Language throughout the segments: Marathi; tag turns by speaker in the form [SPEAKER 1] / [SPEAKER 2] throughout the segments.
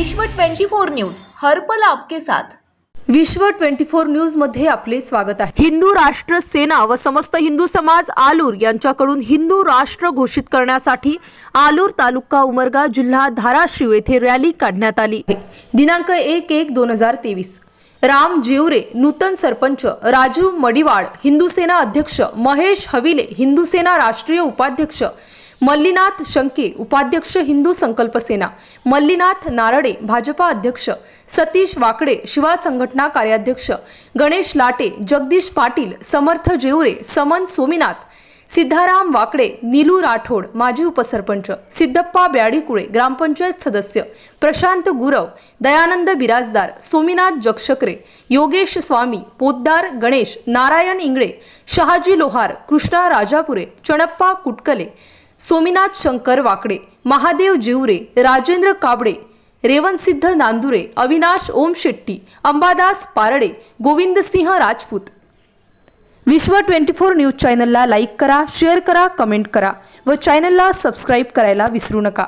[SPEAKER 1] विश्व 24 न्यूज हरपल आपके साथ.
[SPEAKER 2] विश्व 24 न्यूजमध्ये आपले स्वागत आहे. हिंदू राष्ट्र सेना व समस्त हिंदू समाज आलूर यांच्याकडून हिंदू राष्ट्र घोषित करण्यासाठी आलूर तालुका उमरगा जिल्हा धाराशिव येथे रॅली काढण्यात आली. दिनांक एक एक दोन हजार तेवीस. राम जेवरे नूतन सरपंच राजू मडिवाड हिंदू सेना अध्यक्ष महेश हविले हिंदू सेना राष्ट्रीय उपाध्यक्ष मल्लीनाथ शंके उपाध्यक्ष हिंदू संकल्प सेना. मल्लीनाथ नारडे भाजपा अध्यक्ष. सतीश वाकडे शिवा संघटना कार्याध्यक्ष. गणेश लाटे जगदीश पाटील समर्थ जेवरे समन सोमीनाथ. सिद्धाराम वाकडे नीलू राठोड माजी उपसरपंच. सिद्धप्पा ब्याडीकुळे ग्रामपंचायत सदस्य. प्रशांत गुरव दयानंद बिराजदार सोमीनाथ जगशकरे योगेश स्वामी पोद्दार गणेश नारायण इंगळे शहाजी लोहार कृष्णा राजापुरे चणप्पा कुटकले सोमीनाथ शंकर वाकडे महादेव जिवरे राजेंद्र काबडे रेवनसिद्ध नांदुरे अविनाश ओम शेट्टी अंबादास पारडे गोविंदसिंह राजपूत. विश्व 24 न्यूज चॅनलला लाईक करा शेअर करा कमेंट करा व चॅनलला सबस्क्राईब करायला विसरू नका.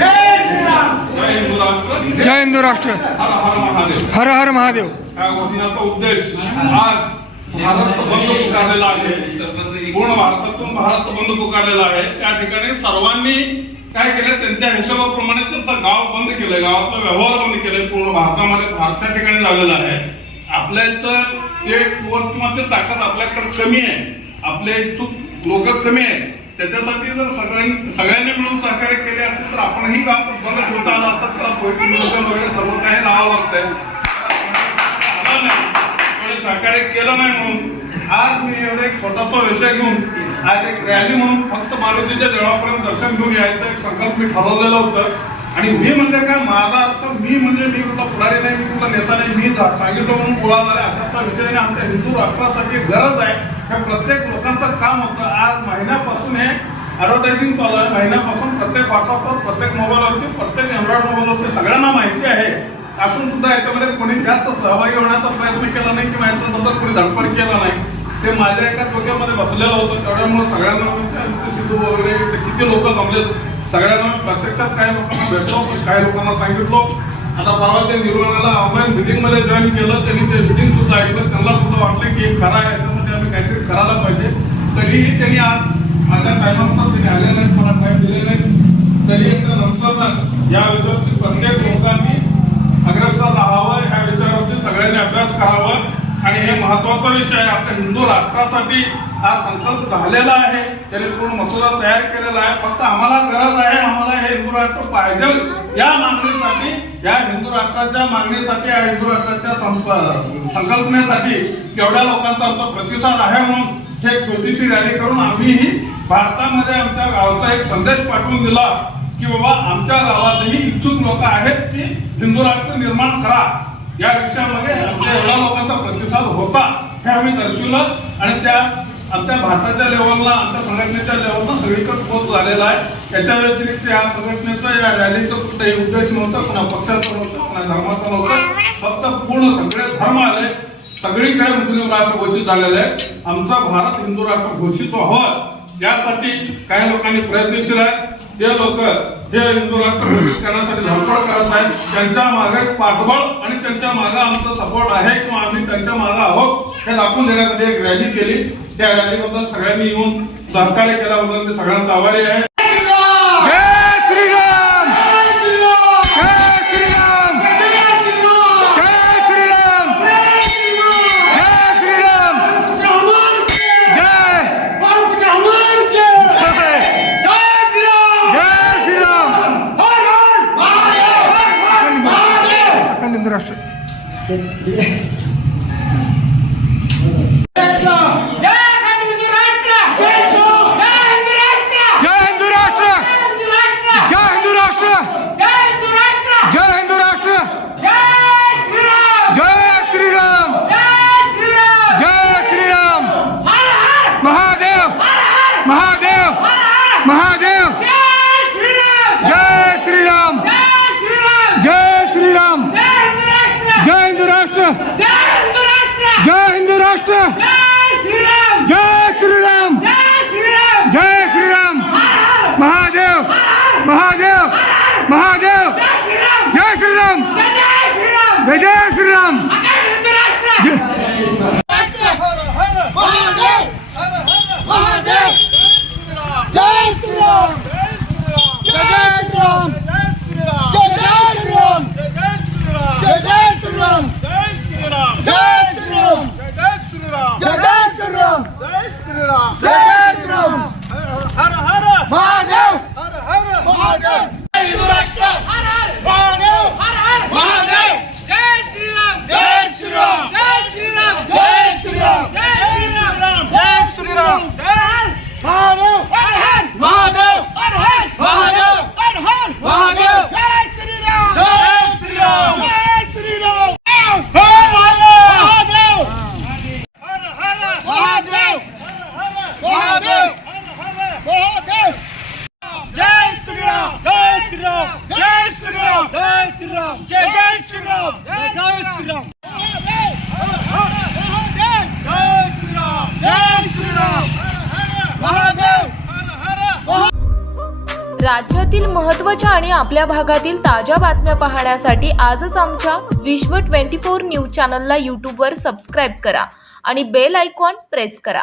[SPEAKER 3] जय हिंदू राष्ट्र.
[SPEAKER 4] जय हिंदू राष्ट्र
[SPEAKER 3] हर हर महादेव.
[SPEAKER 4] हर हर महादेव
[SPEAKER 3] या घोषणाचा उद्देश आज भारत बंद पुकारलेला आहे पूर्ण भारतातून भारत बंद पुकारलेला आहे त्या ठिकाणी सर्वांनी काय केलं त्यांच्या हिशोबाप्रमाणे त्यांचं गाव बंद केलंय गावातला व्यवहार बंद केलंय पूर्ण भारतामध्ये भारता ठिकाणी झालेला आहे आपल्या इथं ते कुवत किंवा ते ताकद आपल्याकडे कमी आहे. आपले चूक लोक कमी आहेत. त्याच्यासाठी जर सगळ्यांनी सगळ्यांनी मिळून सहकार्य केले असते तर आपणही गाव बंद ठेवता आला असतात तर वगैरे सर्व काही लावावं लागतंय. नाही. कोणी सहकार्य केलं नाही म्हणून. आज मी एवढा एक छोटासा विषय घेऊन आज एक रॅली म्हणून फक्त मारुतीच्या देवळापर्यंत दर्शन घेऊन यायचं एक संकल्प मी ठरवलेलं होतं. आणि मी म्हणजे काय माझा अर्थ मी म्हणजे मी कुठला पुढारी नाही मी कुठला नेता नाही मी जा- सांगितलं म्हणून बोला झाला अशाचा विषय नाही आमच्या हिंदू राष्ट्रासाठी गरज आहे. हे प्रत्येक लोकांचं काम होतं. आज महिन्यापासून हे ॲडव्हर्टायझिंग चालू आहे. महिन्यापासून प्रत्येक व्हॉट्सअपवर प्रत्येक मोबाईलवरती प्रत्येक अँड्रॉइड मोबाईलवरती सगळ्यांना माहिती आहे. असून सुद्धा याच्यामध्ये कोणी जास्त सहभागी होण्याचा प्रयत्न केला नाही किंवा याच्याबद्दल कोणी धडपड केला नाही. ते माझ्या एका डोक्यामध्ये बसलेलं होतं. त्यामुळे सगळ्यांना वगैरे किती लोक जमले सगळ्यांना प्रत्यक्षात काही लोकांना भेटलो काही लोकांना सांगितलो. आता परवा ते निर्माणाला ऑनलाईन मिटिंगमध्ये जॉईन केलं त्यांनी ते मिटिंग सुद्धा ऐकलं. त्यांना सुद्धा वाटलं की एक खरं आहे याच्यामध्ये आम्ही काहीतरी करायला पाहिजे. तरीही त्यांनी आज माझ्या टायमानुसार त्यांनी आले नाहीत मला टाईम दिले नाही तरी नंतर या विषयावरती प्रत्येक लोकांनी अग्रसर राहावं ह्या विषयावरती सगळ्यांनी अभ्यास करावा. आणि हे महत्त्वाचा विषय आहे आपल्या हिंदू राष्ट्रासाठी हा संकल्प झालेला आहे. त्यांनी पूर्ण मसुदा तयार केलेला आहे. फक्त आम्हाला गरज आहे आम्हाला हे हिंदू राष्ट्र पाहिजे. या मागणीसाठी या हिंदू राष्ट्राच्या मागणीसाठी या हिंदू राष्ट्राच्या संकल्पनेसाठी केवढ्या लोकांचा आमचा प्रतिसाद आहे म्हणून हे एक छोटीशी रॅली करून आम्हीही भारतामध्ये आमच्या गावचा एक संदेश पाठवून दिला की बाबा आमच्या गावातही इच्छुक लोक आहेत की हिंदू राष्ट्र निर्माण करा. या विषयामध्ये आमच्या एवढ्या लोकांचा प्रतिसाद होता हे आम्ही दर्शवलं आणि त्या आमच्या भारताच्या लेवलला आमच्या संघटनेच्या लेवलला सगळीकडे पोच झालेला आहे. त्याच्या व्यतिरिक्त या संघटनेचं या रॅलीचं कुठलाही उद्देश नव्हतं कुणा पक्षाचं नव्हतं कुणा धर्माचं नव्हतं. फक्त पूर्ण सगळे धर्म आले. सगळीकडे मुस्लिम राष्ट्र घोषित झालेलं आहे. आमचा भारत हिंदू राष्ट्र घोषित व्हावं यासाठी काही लोकांनी प्रयत्नशील आहेत ते लोक हे हिंदू राष्ट्र घोषित करण्यासाठी धडपड करत आहेत. त्यांच्या मागे पाठबळ आणि त्यांच्या मागे आमचा सपोर्ट आहे किंवा आम्ही त्यांच्या मागे आहोत हे दाखवून देण्यासाठी एक रॅली केली. त्या रॅलीबद्दल सगळ्यांनी येऊन सहकार्य केल्याबद्दल ते सगळ्यांचा आभारी आहे
[SPEAKER 5] राष्ट्र Jai Hind Rashtra Jai Shri Ram Jai Shri Ram Jai Shri Ram Jai Shri Ram Mahadev Mahadev Mahadev Jai Shri Ram Shriram जय श्रीराम जय श्रीराम जय जय श्रीराम जय श्रीराम।
[SPEAKER 1] राज्यातील महत्त्वाच्या आणि आपल्या भागातील ताज्या बातम्या पाहण्यासाठी आजच आमच्या विश्व ट्वेंटी फोर न्यूज चॅनलला यूट्यूबवर सबस्क्राईब करा आणि बेल आयकॉन प्रेस करा.